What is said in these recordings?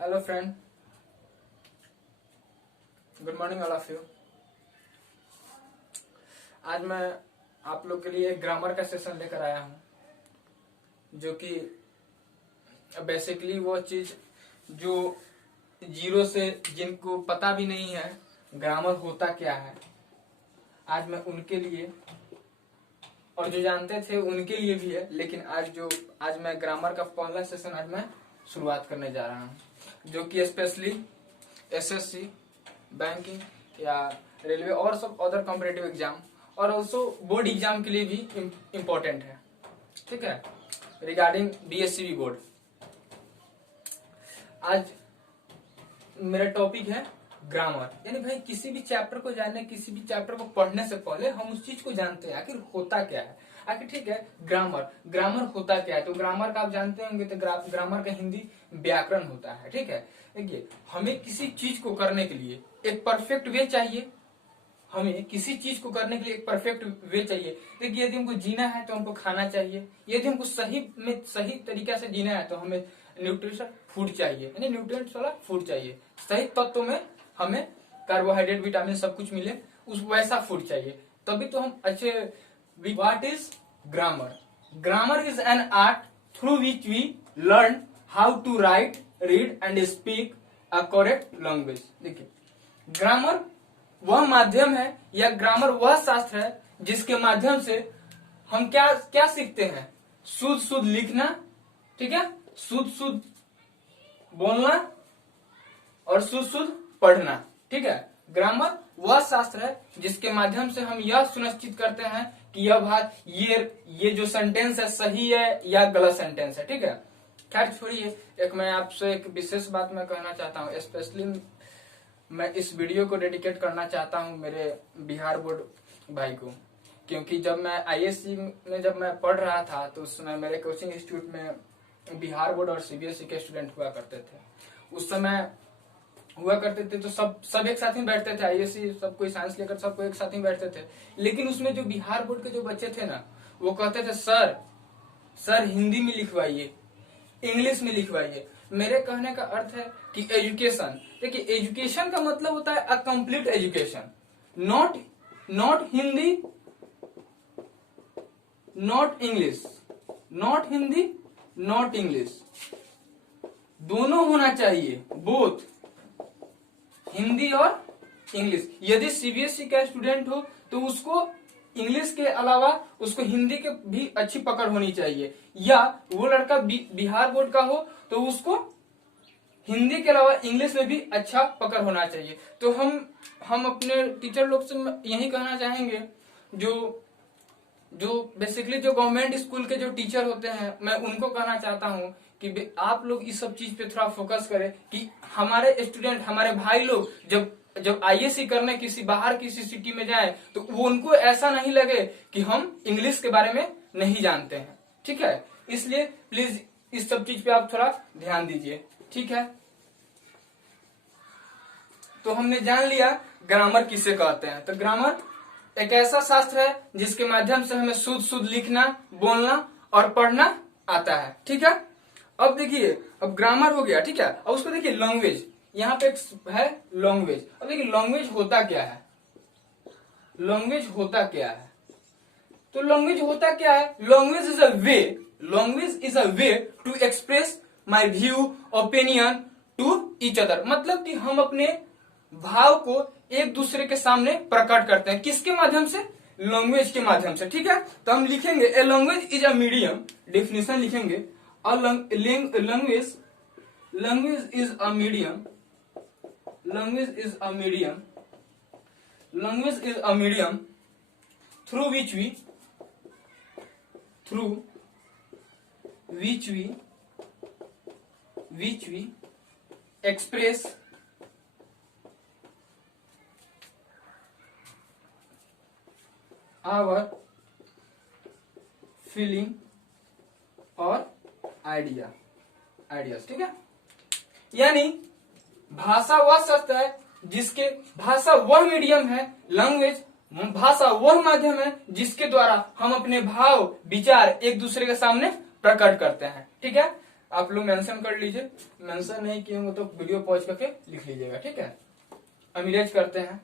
Hello friend, good morning all of you. आज मैं आप लोग के लिए एक ग्रामर का सेशन लेकर आया हूं, जो कि बेसिकली वो चीज जो जीरो से जिनको पता भी नहीं है ग्रामर होता क्या है, आज मैं उनके लिए, और जो जानते थे उनके लिए भी है, लेकिन आज मैं ग्रामर का पहला सेशन आज मैं शुरुआत करने जा रहा हूं, जो कि स्पेशली एसएससी, बैंकिंग या रेलवे और सब अदर कॉम्पिटिटिव एग्जाम और ऑल्सो बोर्ड एग्जाम के लिए भी इम्पोर्टेंट है। ठीक है, रिगार्डिंग बीएससीबी बोर्ड। आज मेरा टॉपिक है ग्रामर, यानी भाई किसी भी चैप्टर को जानने, किसी भी चैप्टर को पढ़ने से पहले हम उस चीज को जानते हैं आखिर होता क्या है। आखिर ठीक है, ग्रामर होता क्या है, तो ग्रामर का आप जानते होंगे, तो ग्रामर का हिंदी व्याकरण होता है। ठीक है, देखिए हमें किसी चीज को करने के लिए एक परफेक्ट वे चाहिए, हमें किसी चीज को करने के लिए एक परफेक्ट वे चाहिए। देखिए यदि हमको जीना है तो हमको खाना चाहिए, यदि हमको सही तरीका से जीना है तो हमें न्यूट्रिशन फूड चाहिए, यानी न्यूट्रिएंट्स वाला फूड चाहिए, सही तत्व में हमें कार्बोहाइड्रेट, विटामिन सब कुछ मिले, उस वैसा फूड चाहिए, तभी तो हम अच्छे। What is grammar? Grammar is an art through which we learn how to write, read and speak a correct language. देखिए ग्रामर वह माध्यम है या ग्रामर वह शास्त्र है जिसके माध्यम से हम क्या सीखते हैं, शुद्ध लिखना, ठीक है, शुद्ध बोलना और शुद्ध पढ़ना। ठीक है, ग्रामर वह शास्त्र है जिसके माध्यम से हम यह सुनिश्चित करते हैं कि यह बात, ये जो सेंटेंस है सही है या गलत सेंटेंस है। ठीक है, खैर छोड़िए, मैं आपसे एक विशेष बात मैं कहना चाहता हूँ। स्पेशली मैं इस वीडियो को डेडिकेट करना चाहता हूँ मेरे बिहार बोर्ड भाई को, क्योंकि जब मैं आईएससी में जब मैं पढ़ रहा था तो उस समय मेरे कोचिंग इंस्टीट्यूट में बिहार बोर्ड और सीबीएसई के स्टूडेंट हुआ करते थे। उस समय हुआ करते थे तो सब एक साथ ही बैठते थे, आईएससी सब कोई साइंस लेकर सबको एक साथ ही बैठते थे। लेकिन उसमें जो बिहार बोर्ड के जो बच्चे थे ना, वो कहते थे सर हिंदी में लिखवाइए, इंग्लिश में लिखवाइए। मेरे कहने का अर्थ है कि एजुकेशन, देखिए एजुकेशन का मतलब होता है a complete education, not Hindi, not English, not Hindi not English, दोनों होना चाहिए, बोथ हिंदी और इंग्लिश। यदि सीबीएसई का स्टूडेंट हो तो उसको इंग्लिश के अलावा उसको हिंदी के भी अच्छी पकड़ होनी चाहिए, या वो लड़का बिहार बोर्ड का हो तो उसको हिंदी के अलावा इंग्लिश में भी अच्छा पकड़ होना चाहिए। तो हम अपने टीचर लोग से यही कहना चाहेंगे, जो बेसिकली जो गवर्नमेंट स्कूल के जो टीचर होते हैं, मैं उनको कहना चाहता हूँ कि आप लोग इस सब चीज पे थोड़ा फोकस करें कि हमारे स्टूडेंट, हमारे भाई लोग जब आईएससी करने बाहर किसी सिटी में जाए तो वो उनको ऐसा नहीं लगे कि हम इंग्लिश के बारे में नहीं जानते हैं। ठीक है, इसलिए प्लीज इस सब चीज पे आप थोड़ा ध्यान दीजिए। ठीक है, तो हमने जान लिया ग्रामर किसे कहते हैं। तो ग्रामर एक ऐसा शास्त्र है जिसके माध्यम से हमें शुद्ध लिखना, बोलना और पढ़ना आता है। ठीक है, अब देखिए, अब ग्रामर हो गया। ठीक है, अब उसको देखिए लैंग्वेज, यहाँ पे एक है लैंग्वेज। अब देखिए लैंग्वेज होता क्या है, लैंग्वेज होता क्या है, तो लैंग्वेज होता क्या है, language is a way to express my view, opinion to each other. मतलब कि हम अपने भाव को एक दूसरे के सामने प्रकट करते हैं, किसके माध्यम से, लैंग्वेज के माध्यम से। ठीक है, तो हम लिखेंगे a language is a medium, definition लिखेंगे, language is a medium through which we express our feeling और आइडियाज। ठीक है, यानी भाषा वह शस्त्र है जिसके, भाषा वह मीडियम है, लैंग्वेज भाषा वह माध्यम है जिसके द्वारा हम अपने भाव विचार एक दूसरे के सामने प्रकट करते हैं। ठीक है, आप लोग मेंशन कर लीजिए, मेंशन नहीं किए होंगे तो वीडियो पॉज करके लिख लीजिएगा, ठीक है। हम इरेज करते हैं।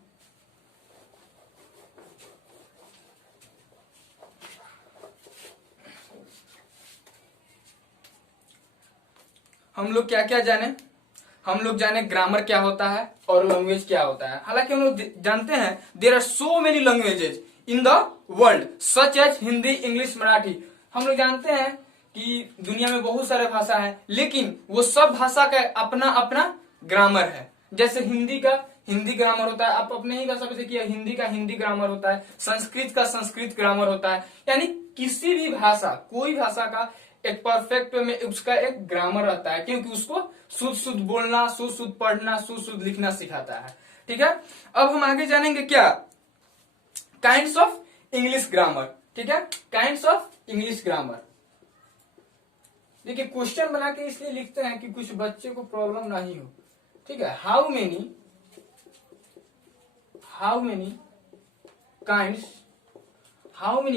हम लोग क्या क्या जाने, हम लोग जाने ग्रामर क्या होता है और लैंग्वेज क्या होता है। हालांकि हम लोग जानते हैं there are so many languages in the world such as Hindi, English, Marathi. हम लोग जानते हैं कि दुनिया में बहुत सारे भाषा है, लेकिन वो सब भाषा का अपना अपना ग्रामर है। जैसे हिंदी का हिंदी ग्रामर होता है, आप अपने ही भाषा में देखिए, हिंदी का हिंदी ग्रामर होता है, संस्कृत का संस्कृत ग्रामर होता है। यानी किसी भी भाषा, कोई भाषा का एक परफेक्ट में उसका एक ग्रामर रहता है, क्योंकि उसको शुद्ध शुद्ध बोलना, शुद्ध शुद्ध पढ़ना, शुद्ध शुद्ध लिखना सिखाता है, ठीक है। अब हम आगे जानेंगे क्या, काइंड्स ऑफ इंग्लिश ग्रामर, ठीक है, काइंड्स ऑफ इंग्लिश ग्रामर। देखिए क्वेश्चन बना के इसलिए लिखते हैं कि कुछ बच्चे को प्रॉब्लम नहीं हो, ठीक है। हाउ मेनी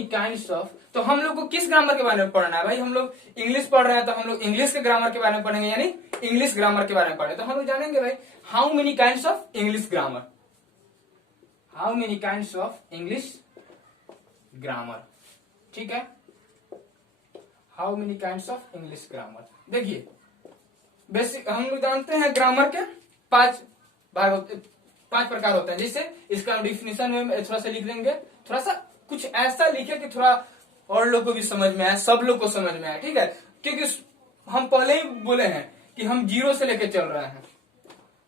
काइंड्स ऑफ, तो हम लोग को किस ग्रामर के बारे में पढ़ना है भाई, हम लोग इंग्लिश पढ़ रहे हैं तो हम लोग इंग्लिश के ग्रामर के बारे में पढ़ेंगे, यानी इंग्लिश ग्रामर के बारे में पढ़े तो हम लोग जानेंगे भाई how many kinds of English grammar, how many kinds of English grammar, ठीक है। How many kinds of English grammar. देखिए बेसिक हम लोग जानते हैं ग्रामर के 5 भाग होते, 5 प्रकार होते हैं। जैसे इसका डिफिनेशन में थोड़ा सा लिख देंगे, थोड़ा सा कुछ ऐसा लिखे कि थोड़ा और लोग को भी समझ में आए, सब लोग को समझ में आए, ठीक है। क्योंकि हम पहले ही बोले हैं कि हम 0 से लेके चल रहे हैं।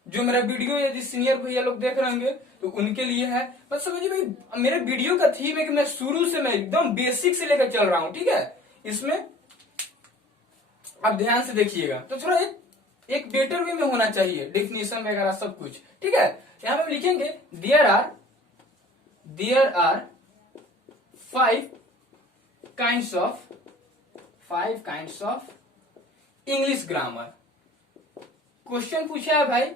जो मेरा वीडियो यदि सीनियर भैया लोग देख रहे होंगे तो उनके लिए है, बस समझिए भाई मेरे वीडियो का थीम है कि मैं शुरू से मैं एकदम बेसिक से लेकर चल रहा हूं, ठीक है। इसमें आप ध्यान से देखिएगा तो थोड़ा एक बेटर वे में होना चाहिए, डेफिनेशन वगैरह सब कुछ, ठीक है। यहां पे हम लिखेंगे there are 5 kinds of English grammar. Question पूछा है भाई,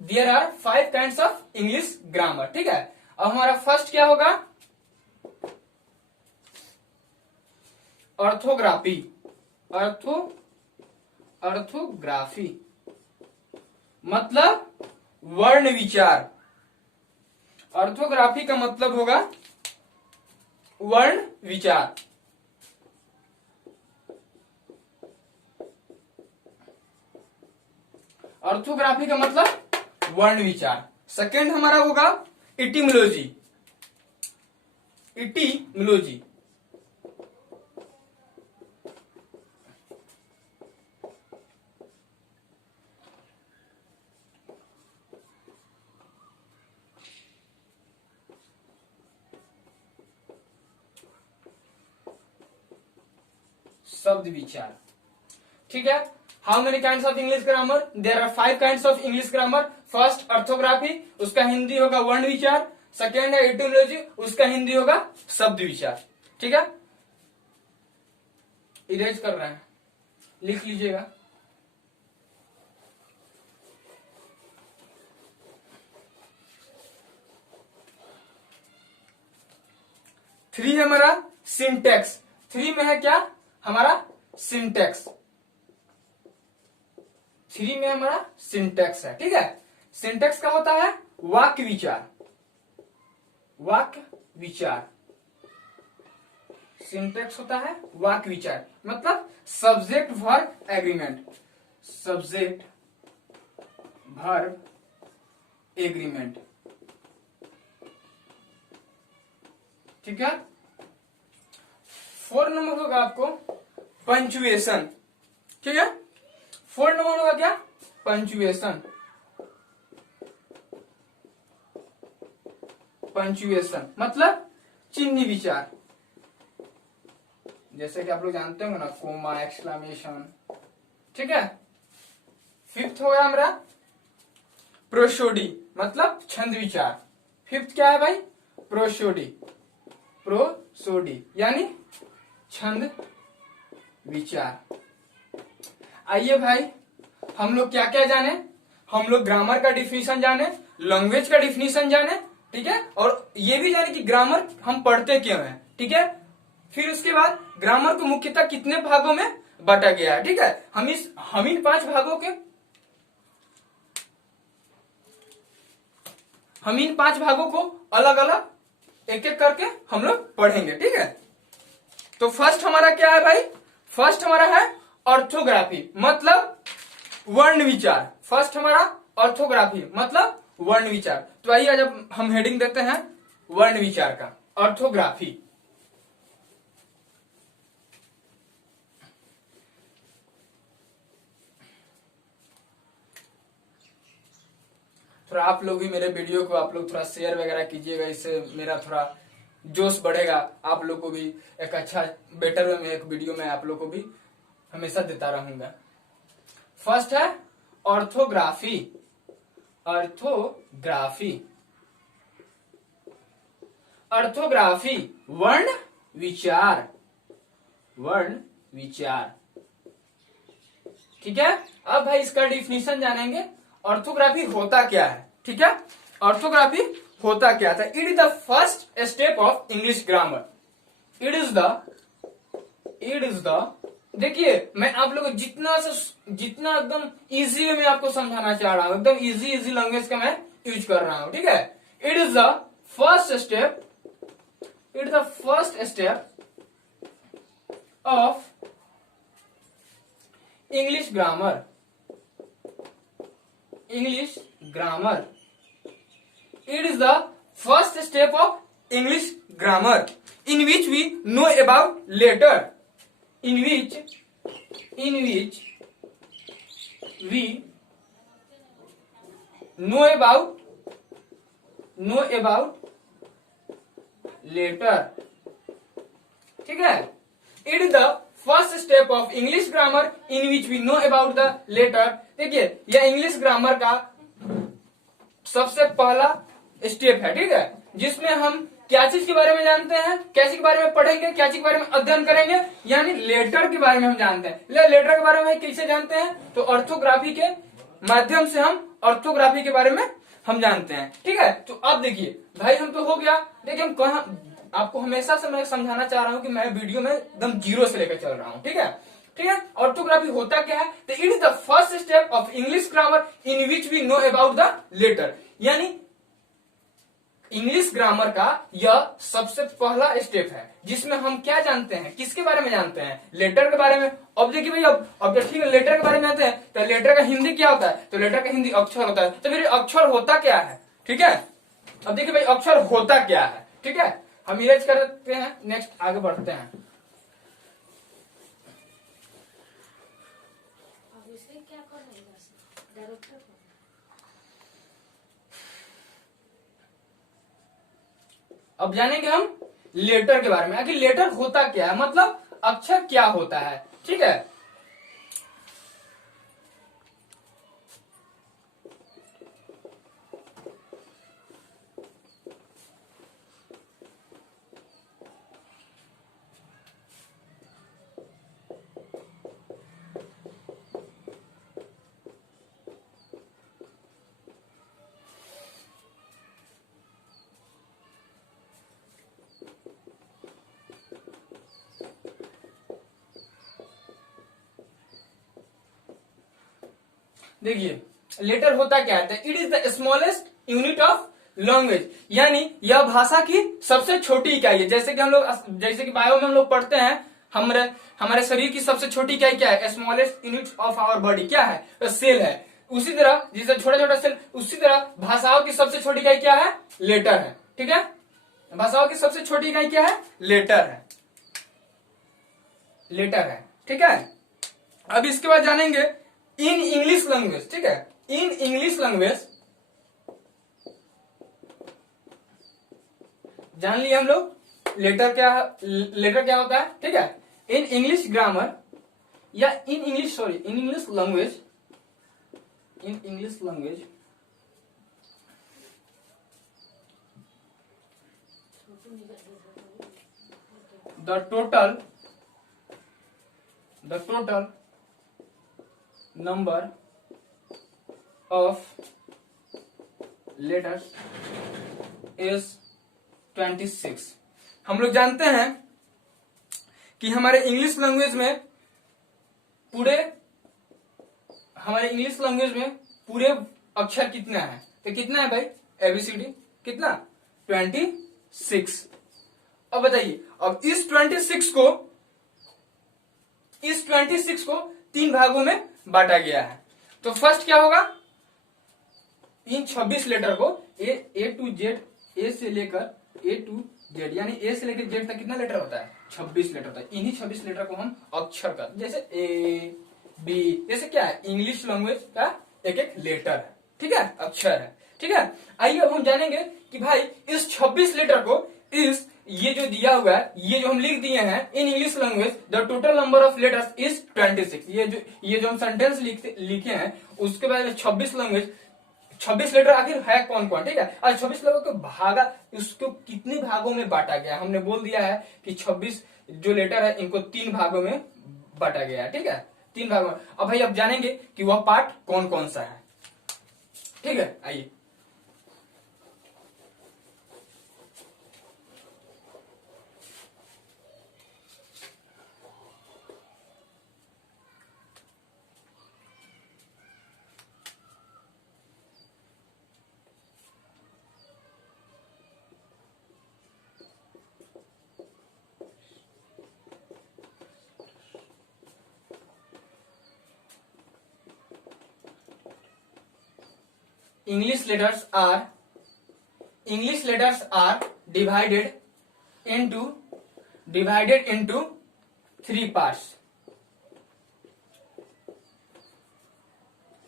there are 5 kinds of English grammar, ठीक है। अब हमारा फर्स्ट क्या होगा, ऑर्थोग्राफी, ऑर्थोग्राफी मतलब वर्ण विचार। ऑर्थोग्राफी का मतलब होगा वर्ण विचार। ऑर्थोग्राफी का मतलब वर्ण विचार। सेकेंड हमारा होगा इटिमोलॉजी, इटिमोलॉजी शब्द विचार, ठीक है। How many kinds of English grammar, there are 5 kinds of English grammar. First orthography, उसका हिंदी होगा वर्ण विचार। सेकेंड है एटिमोलॉजी, उसका हिंदी होगा शब्द विचार, ठीक है। इरेज कर रहे हैं, लिख लीजिएगा। थ्री है हमारा सिंटेक्स, 3 में है क्या हमारा सिंटेक्स, 3 में हमारा सिंटेक्स है, ठीक है। सिंटेक्स का होता है वाक्य विचार, वाक्य विचार। सिंटेक्स होता है वाक्य विचार मतलब subject verb agreement, subject verb agreement, ठीक है। 4 नंबर होगा आपको पंचुएशन, ठीक है। 4 नंबर होगा क्या, पंचुएशन, पंचुएशन मतलब चिन्ह विचार। जैसे कि आप लोग जानते होंगे ना, कोमा, एक्सक्लेमेशन, ठीक है। 5th हो गया हमारा प्रोसोडी मतलब छंद विचार। 5th क्या है भाई, प्रोसोडी, प्रोसोडी यानी छंद विचार। आइए भाई हम लोग क्या क्या जाने, हम लोग ग्रामर का डिफिनीशन जाने, लैंग्वेज का डिफिनीशन जाने, ठीक है, और ये भी जाने कि ग्रामर हम पढ़ते क्यों हैं, ठीक है। फिर उसके बाद ग्रामर को मुख्यतः कितने भागों में बांटा गया है, ठीक है। हम इन 5 भागों के हम इन 5 भागों को अलग अलग एक एक करके हम लोग पढ़ेंगे, ठीक है। तो फर्स्ट हमारा क्या है भाई, फर्स्ट हमारा है ऑर्थोग्राफी मतलब वर्ण विचार। फर्स्ट हमारा ऑर्थोग्राफी मतलब वर्ण विचार। तो आइए आज हम हेडिंग देते हैं वर्ण विचार का, ऑर्थोग्राफी। थोड़ा आप लोग भी मेरे वीडियो को आप लोग थोड़ा शेयर वगैरह कीजिएगा, इससे मेरा थोड़ा जोश बढ़ेगा। आप लोग को भी एक अच्छा बेटर वे में एक वीडियो में आप लोग को भी हमेशा देता रहूंगा। फर्स्ट है ऑर्थोग्राफी। ऑर्थोग्राफी ऑर्थोग्राफी वर्ण विचार, वर्ण विचार, ठीक है। अब भाई इसका डिफिनीशन जानेंगे, ऑर्थोग्राफी होता क्या है, ठीक है। ऑर्थोग्राफी होता क्या था। It is the first step of English grammar. It is the देखिए मैं आप लोगों को जितना एकदम इजी वे में आपको समझाना चाह रहा हूं, एकदम इजी लैंग्वेज का मैं यूज कर रहा हूं, ठीक है। It is the first step, it is the first step of English grammar. English grammar. It is the first step of English grammar in which we know about letter, in which we know about letter, ठीक है। It is the first step of English grammar in which we know about the letter. देखिए यह English grammar का सबसे पहला step है, ठीक है, जिसमें हम क्या चीज के बारे में जानते हैं, क्या चीज के बारे में पढ़ेंगे, क्या चीज के बारे में अध्ययन करेंगे, यानी लेटर के बारे में हम जानते हैं। लेटर के बारे में कैसे जानते हैं, तो ऑर्थोग्राफी के माध्यम से हम ऑर्थोग्राफी के बारे में हम जानते हैं, ठीक है। तो अब देखिए भाई हम तो हो गया, देखिए हम कहा आपको हमेशा से मैं समझाना चाह रहा हूं कि मैं वीडियो में एकदम जीरो से लेकर चल रहा हूं, ठीक है, ठीक है। ऑर्थोग्राफी होता क्या है, तो it is the first step of English grammar in which we know about the letter, यानी इंग्लिश ग्रामर का यह सबसे पहला स्टेप है जिसमें हम क्या जानते हैं, किसके बारे में जानते हैं, लेटर के बारे में। अब देखिए भाई अब जब ठीक है लेटर के बारे में जानते हैं तो लेटर का हिंदी क्या होता है, तो लेटर का हिंदी अक्षर होता है। तो फिर अक्षर होता क्या है, ठीक है। अब देखिए भाई अक्षर होता क्या है, ठीक है, हम इरेज करते हैं, नेक्स्ट आगे बढ़ते हैं। अब जानेंगे हम लेटर के बारे में, आखिर लेटर होता क्या है, मतलब अक्षर क्या होता है, ठीक है। देखिए लेटर होता क्या है, it is the smallest unit of language, यानी यह भाषा की सबसे छोटी इकाई है। जैसे कि बायो में हम लोग पढ़ते हैं, हमारे शरीर की सबसे छोटी इकाई क्या है, smallest unit of our body क्या है, तो सेल है। उसी तरह जिसे छोटा छोटा सेल, उसी तरह भाषाओं की सबसे छोटी इकाई क्या है, लेटर है, ठीक है। भाषाओं की सबसे छोटी इकाई क्या है, लेटर है, लेटर है, ठीक है। अब इसके बाद जानेंगे इन इंग्लिश लैंग्वेज, ठीक है, इन इंग्लिश लैंग्वेज जान लिया हम लोग लेटर क्या होता है, ठीक है। इन इंग्लिश ग्रामर या in English language the total number of letters is 26। हम लोग जानते हैं कि हमारे इंग्लिश लैंग्वेज में पूरे अक्षर कितना है, तो कितना है भाई एबीसीडी कितना 26। अब बताइए, अब इस 26 को 3 भागों में बांटा गया है। तो फर्स्ट क्या होगा, इन 26 लेटर को ए टू जेड, ए से लेकर ए टू जेड, यानी ए से लेकर जेड तक कितना लेटर होता है 26 लेटर होता है। इन्हीं 26 लेटर को हम अक्षर कहते हैं, जैसे ए बी, जैसे क्या है इंग्लिश लैंग्वेज का एक एक लेटर है, ठीक है, अक्षर है, ठीक है। आइए अब हम जानेंगे कि भाई इस 26 लेटर को ये जो दिया हुआ है, ये जो हम लिख दिए हैं in English language the total number of letters is 26। ये जो हम सेंटेंस लिखे हैं उसके बाद 26 लेटर आखिर है कौन कौन, ठीक है। और 26 लेटर को भागा, उसको कितने भागों में बांटा गया, हमने बोल दिया है कि 26 जो लेटर है इनको 3 भागों में बांटा गया है, ठीक है, 3 भागों में। अब भाई अब जानेंगे कि वह पार्ट कौन कौन सा है, ठीक है। आइए English letters are divided into 3 parts.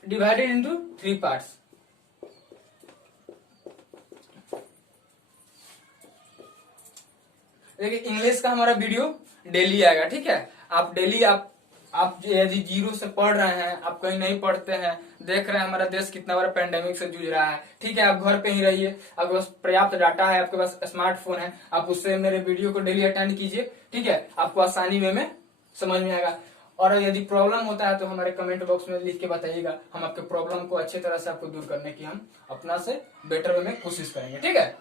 Divided into 3 parts. देखिए इंग्लिश का हमारा वीडियो डेली आएगा, ठीक है। आप डेली आप यदि जीरो से पढ़ रहे हैं, आप कहीं नहीं पढ़ते हैं, देख रहे हैं हमारा देश कितना बड़ा पेंडेमिक से जूझ रहा है, ठीक है, आप घर पे ही रहिए, आपके पास पर्याप्त डाटा है, आपके पास स्मार्टफोन है, आप उससे मेरे वीडियो को डेली अटेंड कीजिए, ठीक है, आपको आसानी में समझ में आएगा। और यदि प्रॉब्लम होता है तो हमारे कमेंट बॉक्स में लिख के बताइएगा, हम आपके प्रॉब्लम को अच्छी तरह से आपको दूर करने की हम अपना से बेटर वे में कोशिश करेंगे, ठीक है।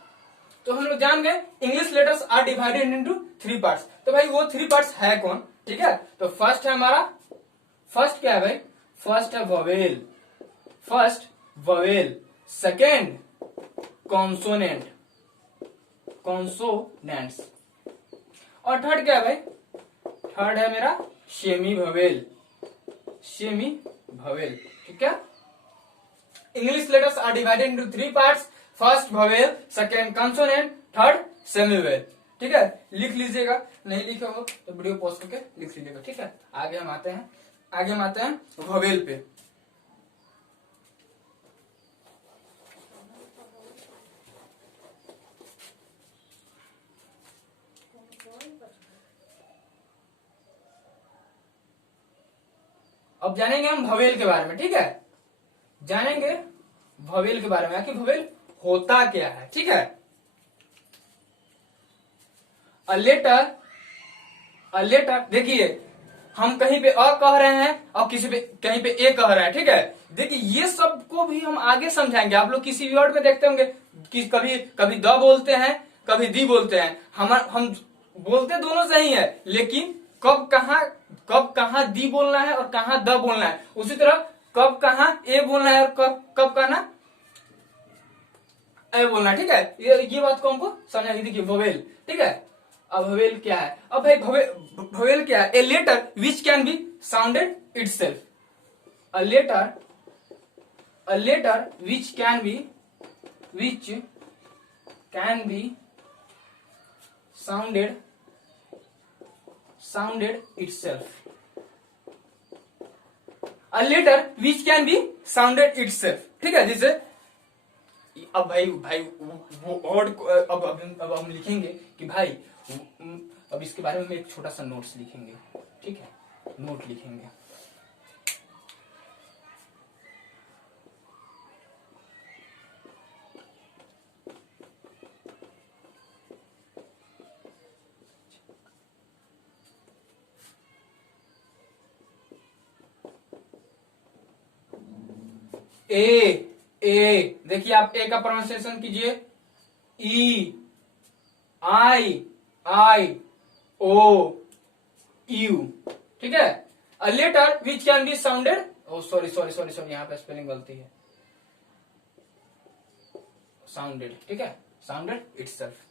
तो हम लोग जान गए English letters are divided into 3 parts. तो भाई वो 3 पार्ट्स है कौन, ठीक है। तो फर्स्ट है हमारा, फर्स्ट क्या है भाई, फर्स्ट है वोवेल, सेकेंड कॉन्सोनेंट्स, और थर्ड क्या है भाई, थर्ड है मेरा सेमी भवेल, ठीक है। English letters are divided into 3 parts, first vowel, second consonant, third semi vowel, ठीक है। लिख लीजिएगा, नहीं लिखे हो तो वीडियो पॉज करके लिख लीजिएगा, ठीक है। आगे हम आते हैं वोवेल पे। अब जानेंगे हम वोवेल के बारे में, ठीक है, जानेंगे वोवेल के बारे में कि वोवेल होता क्या है, ठीक है। अ लेटर देखिए, हम कहीं पे अ कह रहे हैं और कहीं पे ए कह रहे हैं, ठीक है। देखिए ये सब को भी हम आगे समझाएंगे। आप लोग किसी भी वर्ड में देखते होंगे कि कभी द बोलते हैं, कभी दी बोलते हैं, हम बोलते दोनों सही है, लेकिन कब कहाँ दी बोलना है और कहाँ द बोलना है, उसी तरह कब कहाँ ए बोलना है और कब कहना ए बोलना, ठीक है। ये बात को हमको समझाएंगे। देखिए वोवेल, ठीक है। अब वोवेल क्या है, अब भाई वोवेल क्या है, a letter which can be sounded itself, a letter which can be sounded itself, a letter which can be sounded itself, ठीक है। जैसे अब भाई वो वर्ड अब हम लिखेंगे कि भाई अब इसके बारे में एक छोटा सा नोट्स लिखेंगे, ठीक है, नोट लिखेंगे। ए देखिए, आप ए का प्रोनाउंसिएशन कीजिए, ई, आई, ओ, यू, ठीक है। A letter which can be sounded, oh sorry sorry sorry sorry, यहां पे स्पेलिंग गलती है, साउंडेड, ठीक है, साउंडेड इटसेल्फ।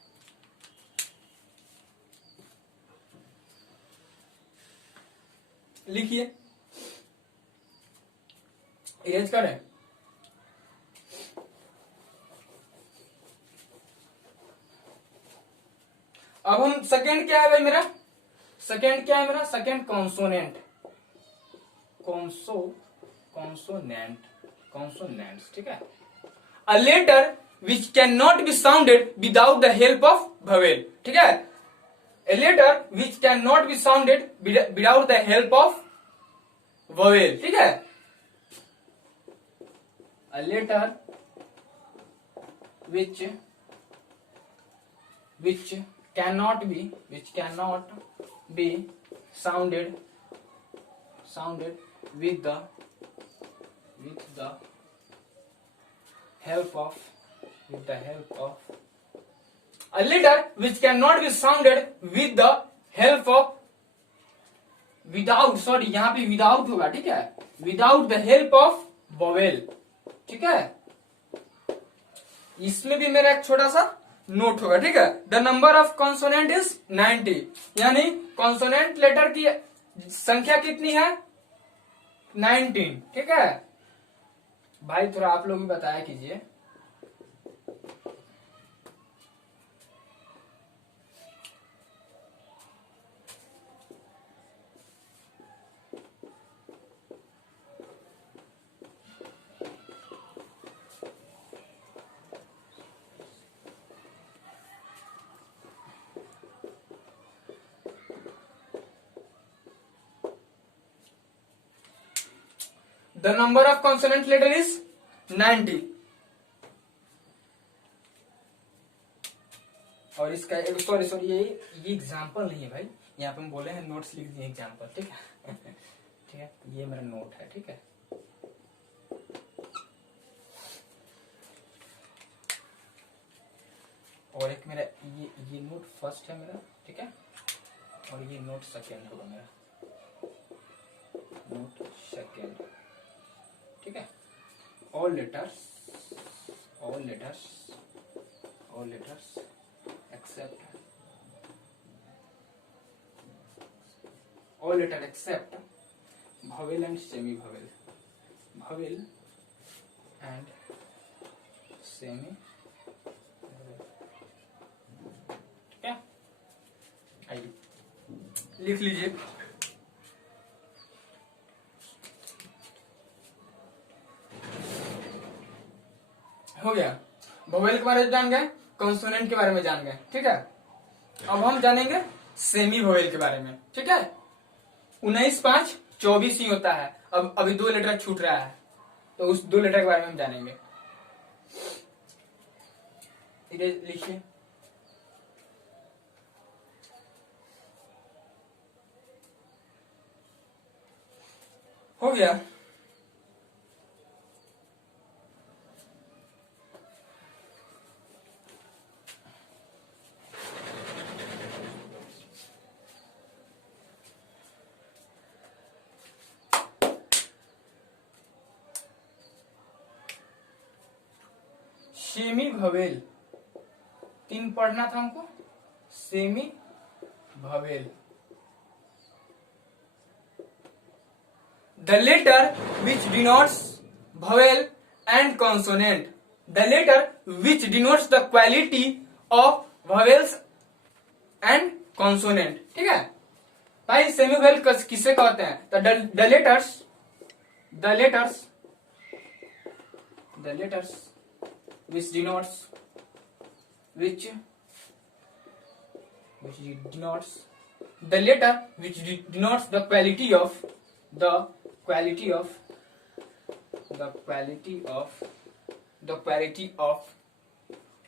लिखिए, इरेज करें। अब हम सेकंड क्या है भाई मेरा, सेकंड क्या है मेरा, सेकंड कॉन्सोनेंट, कॉन्सोनेंट, कॉन्सोनेंट्स, ठीक है। A letter which can not be sounded without the help of vowel, ठीक है। A letter which cannot be sounded without the help of vowel, ठीक है। A letter which cannot be sounded with the help of a letter which cannot be sounded with the help of without, sorry यहां पे without होगा, ठीक है, without the help of vowel, ठीक है। इसमें भी मेरा एक छोटा सा नोट होगा, ठीक है। The number of consonant is 90, यानी कॉन्सोनेंट लेटर की संख्या कितनी है, 19, ठीक है। भाई थोड़ा आप लोग भी बताया कीजिए। The number of consonant letter is 90। और इसका सॉरी सॉरी ये एग्जाम्पल नहीं है भाई, यहाँ पे हम बोले हैं नोट्स लिख दिए एग्जाम्पल, ठीक है। ठीक है, ये मेरा नोट है, ठीक है। और एक मेरा ये नोट फर्स्ट है मेरा, ठीक है, और ये नोट सेकेंड होगा मेरा, नोट सेकेंड, ठीक है। all letters except vowel and semi vowel, vowel and semi vowel, ठीक है। आइए लिख लीजिए। हो गया, वोवेल के बारे में जान गए, कॉन्सोनेंट के बारे में जान गए, ठीक है। अब हम जानेंगे सेमी वोवेल के बारे में, ठीक है। 19 5 24 ही होता है। अब अभी 2 लेटर छूट रहा है, तो उस 2 लेटर के बारे में हम जानेंगे। लिखिए, हो गया। सेमी भवेल 3 पढ़ना था हमको, semi vowel, the letter which denotes vowel and consonant, the letter which denotes the quality of vowels and consonant, ठीक है भाई। सेमी वोवेल किसे कहते हैं, तो the letters which denotes the letter which denotes the quality of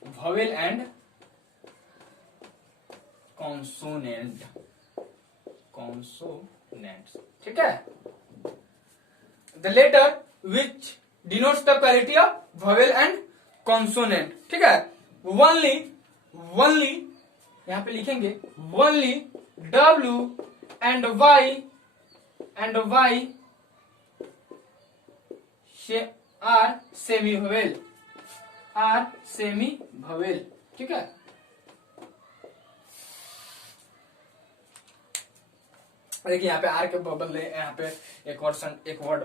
vowel and consonants, ठीक है। the letter which denotes the quality of vowel and consonant, ठीक है। वनली वनली यहां पे लिखेंगे only W and Y are semi vowel. ठीक है, देखिए यहाँ पे आर के बदले यहाँ पे एक वर्ड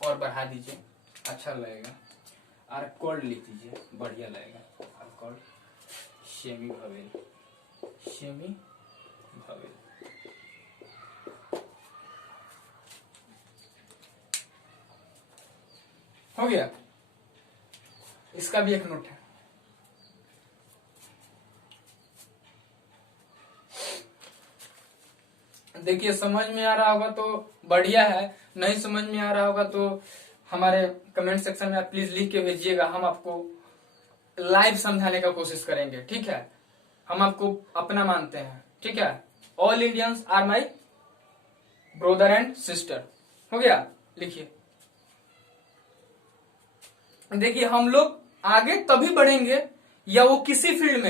और बढ़ा दीजिए, अच्छा लगेगा। आर कोल्ड लिख दीजिए, बढ़िया लगेगा। आर कोल्ड सेमी भवेल हो गया। इसका भी एक नोट है। देखिए समझ में आ रहा होगा तो बढ़िया है, नहीं समझ में आ रहा होगा तो हमारे कमेंट सेक्शन में आप प्लीज लिख के भेजिएगा, हम आपको लाइव समझाने का कोशिश करेंगे। ठीक है, हम आपको अपना मानते हैं। ठीक है, all Indians are my brother and sister. हो गया, लिखिए। देखिए हम लोग आगे तभी बढ़ेंगे या वो किसी फील्ड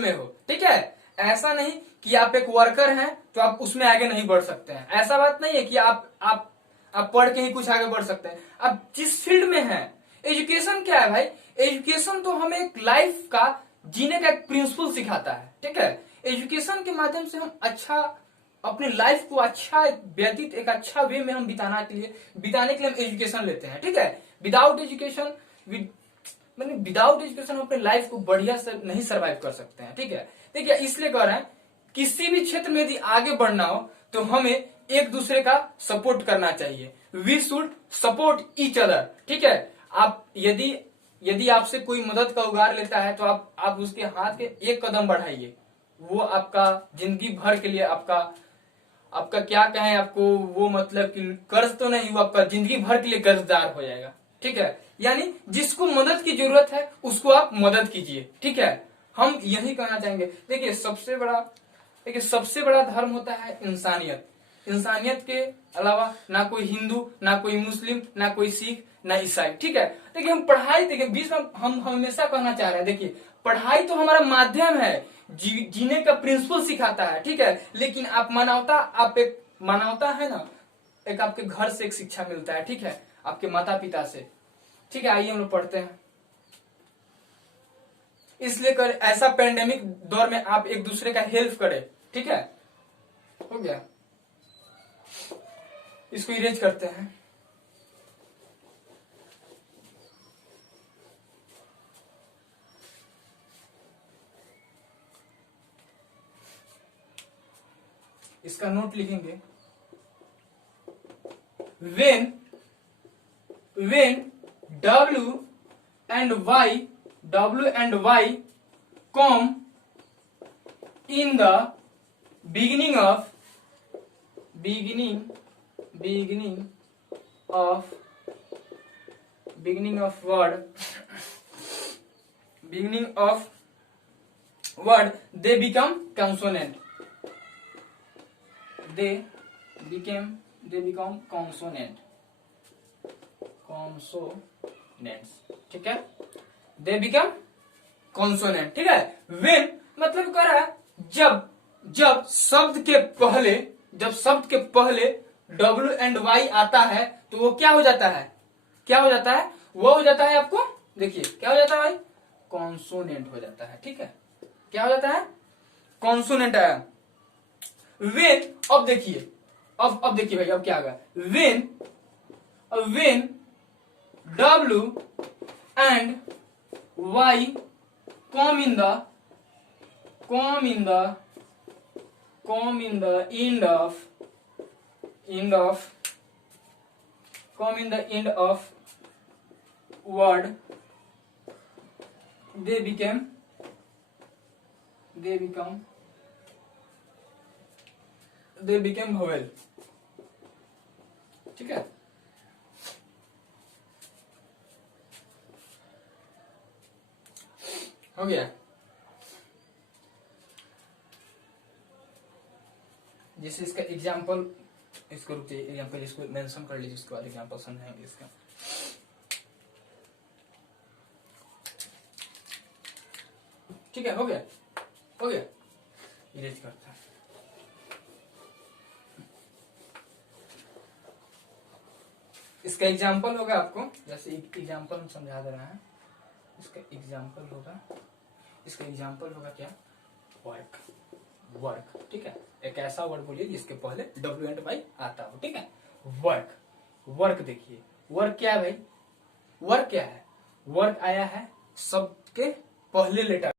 में हो ठीक है, ऐसा नहीं कि आप एक वर्कर हैं तो आप उसमें आगे नहीं बढ़ सकते हैं। ऐसा बात नहीं है कि आप पढ़ के ही कुछ आगे बढ़ सकते हैं। आप जिस फील्ड में हैं, एजुकेशन क्या है भाई? एजुकेशन तो हमें एक लाइफ का जीने का एक प्रिंसिपल सिखाता है। ठीक है, एजुकेशन के माध्यम से हम अच्छा अपने लाइफ को अच्छा व्यतीत एक अच्छा वे में हम बिताने के लिए हम एजुकेशन लेते हैं। ठीक है, विदाउट एजुकेशन हम अपने लाइफ को बढ़िया से नहीं सर्वाइव कर सकते हैं। ठीक है, देखिए इसलिए कह रहे हैं किसी भी क्षेत्र में यदि आगे बढ़ना हो तो हमें एक दूसरे का सपोर्ट करना चाहिए। We should support each other. ठीक है, आप यदि आपसे कोई मदद का उगार लेता है तो आप उसके हाथ के एक कदम बढ़ाइए, वो आपका जिंदगी भर के लिए आपका क्या कहें आपको, वो मतलब कि कर्ज तो नहीं, वो आपका जिंदगी भर के लिए कर्जदार हो जाएगा। ठीक है, यानी जिसको मदद की जरूरत है उसको आप मदद कीजिए। ठीक है, हम यही कहना चाहेंगे। देखिए सबसे बड़ा धर्म होता है इंसानियत। इंसानियत के अलावा ना कोई हिंदू, ना कोई मुस्लिम, ना कोई सिख, ना ईसाई। ठीक है, देखिए हम पढ़ाई, देखिए बीच में हम हमेशा कहना चाह रहे हैं, देखिए पढ़ाई तो हमारा माध्यम है, जीने का प्रिंसिपल सिखाता है। ठीक है, लेकिन एक मानवता है ना, एक आपके घर से एक शिक्षा मिलता है। ठीक है, आपके माता पिता से। ठीक है, आइए हम लोग पढ़ते हैं। इसलिए ऐसा पेंडेमिक दौर में आप एक दूसरे का हेल्प करें। ठीक है, हो गया, इसको इरेज करते हैं। इसका नोट लिखेंगे, when W and Y come in the beginning of word, they become consonant. They become consonants. ठीक है, they become consonant। ठीक है, when मतलब कर रहा है जब शब्द के पहले W एंड Y आता है तो वो क्या हो जाता है? वो हो जाता है आपको, देखिए क्या हो जाता है भाई? कॉन्सोनेंट हो जाता है। ठीक है, क्या हो जाता है? कॉन्सोनेंट आया। वेन, अब देखिए भाई, अब क्या होगा? When W and Y come in the end of word, they become vowel। ठीक है, हो गया। जैसे इसका एग्जाम्पल, इसको रुकिए, एग्जाम्पल इसको मेंशन कर लीजिए, उसके बाद एग्जाम्पल समझाएंगे इसका। ठीक है, हो गया, हो गया, इरेज करता है। इसका एग्जाम्पल होगा आपको, जैसे एक एग्जाम्पल हम समझा दे रहे हैं, इसका एग्जाम्पल होगा क्या, वर्क, वर्क, ठीक है। एक ऐसा वर्ड बोलिए जिसके पहले WNY आता हो, ठीक है। वर्क, वर्क देखिए, वर्क क्या है भाई, वर्क क्या है, वर्क आया है शब्द के पहले लेटर